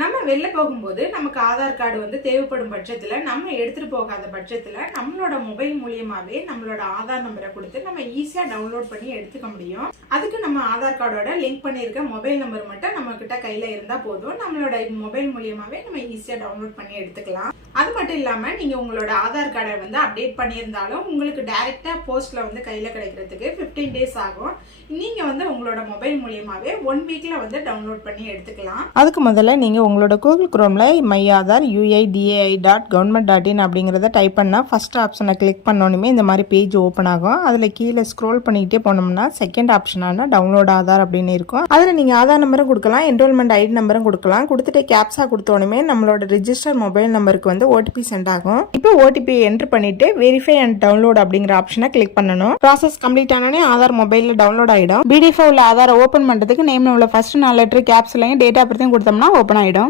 நம்ம வெளில போகும்போது நமக்கு ஆதார் கார்டு வந்து தேவைப்படும் பட்சத்துல நம்ம எடுத்துட்டு போகாத பட்சத்துல நம்மளோட மொபைல் மூலியமாவே நம்மளோட ஆதார் நம்பரை கொடுத்து நம்ம ஈஸியா டவுன்லோட் பண்ணி எடுத்துக்க முடியும். அதுக்கு நம்ம ஆதார் கார்டோட லிங்க் பண்ணிருக்க மொபைல் நம்பர் மட்டும் நம்ம கிட்ட கையில இருந்தா போதும். நம்மளோட மொபைல் மூலியமாவே நம்ம ஈஸியா டவுன்லோட் பண்ணி எடுத்துக்கலாம். அது மட்டும் இல்லாம நீங்க உங்களோட ஆதார் கார்டை வந்து அப்டேட் பண்ணியிருந்தாலும் உங்களுக்கு டைரக்டா போஸ்ட்ல வந்து கையில கிடைக்கிறதுக்கு 15 days ஆகும். நீங்க வந்து உங்களோட மொபைல் மூலியமாவே 1 weekல வந்து டவுன்லோட் பண்ணி எடுத்துக்கலாம். அதுக்கு முதல்ல நீங்க உங்களோட கூகுள் குரோம்ல மை ஆதார் UIDAI.government.in அப்படிங்கறத டைப் பண்ணா ஃபர்ஸ்ட் ஆப்ஷனை கிளிக் பண்ணோனுமே இந்த மாதிரி பேஜ் ஓப்பன் ஆகும். அதுல கீழே ஸ்க்ரோல் பண்ணிக்கிட்டே போனோம்னா செகண்ட் ஆப்ஷனான டவுன்லோட் ஆதார் அப்படின்னு இருக்கும். அதுல நீங்க ஆதார் நம்பரும் கொடுக்கலாம், என்ரோல்மெண்ட் ஐடி நம்பரும் கொடுக்கலாம். கொடுத்துட்டு கேப்சா கொடுத்தோனுமே நம்மளோட ரிஜிஸ்டர் மொபைல் நம்பருக்கு வந்து OTP சென்ட் ஆகும். இப்போ OTP என்டர் பண்ணிட்டு வெரிஃபை அண்ட் டவுன்லோட் அப்படிங்கிற ஆப்ஷனை கிளிக் பண்ணணும். ப்ராசஸ் கம்ப்ளீட் ஆனோடனே ஆதார் மொபைல்ல டவுன்லோட் ஆயிடும். PDF உள்ள ஆதாரை ஓபன் பண்றதுக்கு நேம்ல உள்ள ஃபர்ஸ்ட் 4 லெட்டர் கேப்ஸ்லயும் டேட் ஆஃப் பர்த்தையும் கொடுத்தோம்னா ஓபன் ஆயிடும்.